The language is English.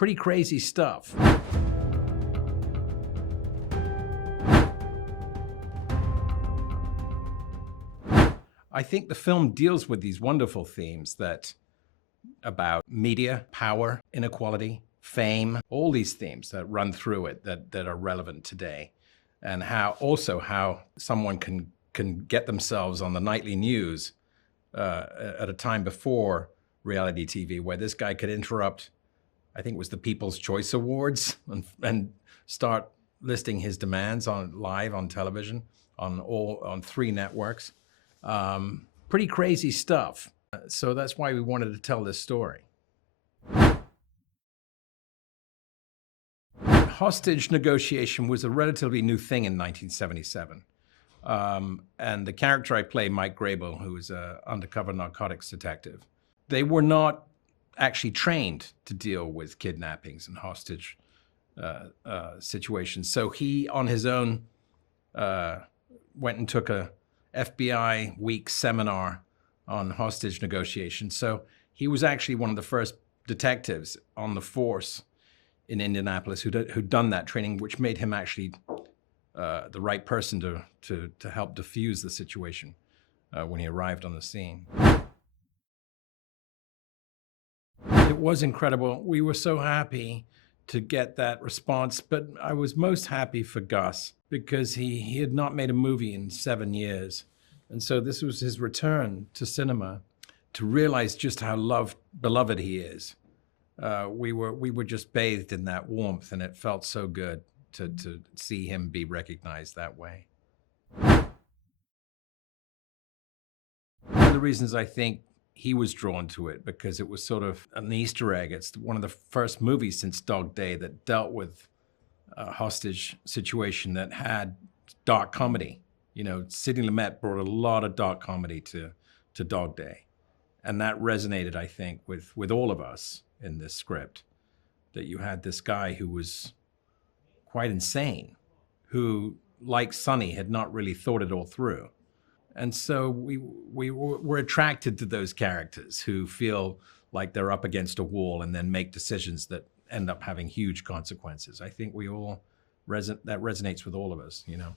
Pretty crazy stuff. I think the film deals with these wonderful themes about media, power, inequality, fame, all these themes that run through it that are relevant today, and how someone can get themselves on the nightly news at a time before reality TV, where this guy could interrupt, I think it was the People's Choice Awards, and start listing his demands live on television on 3 networks. Pretty crazy stuff. So that's why we wanted to tell this story. Hostage negotiation was a relatively new thing in 1977. And the character I play, Mike Grable, who is an undercover narcotics detective, they were not actually trained to deal with kidnappings and hostage situations. So he, on his own, went and took a FBI week seminar on hostage negotiation. So he was actually one of the first detectives on the force in Indianapolis who'd done that training, which made him actually the right person to help defuse the situation when he arrived on the scene. It was incredible. We were so happy to get that response, but I was most happy for Gus because he had not made a movie in 7 years. And so this was his return to cinema to realize just how beloved he is. We were just bathed in that warmth, and it felt so good to see him be recognized that way. One of the reasons I think he was drawn to it, because it was sort of an Easter egg. It's one of the first movies since Dog Day that dealt with a hostage situation that had dark comedy. You know, Sidney Lumet brought a lot of dark comedy to Dog Day. And that resonated, I think, with all of us in this script, that you had this guy who was quite insane, who, like Sonny, had not really thought it all through. And so we were attracted to those characters who feel like they're up against a wall and then make decisions that end up having huge consequences. I think that resonates with all of us, you know.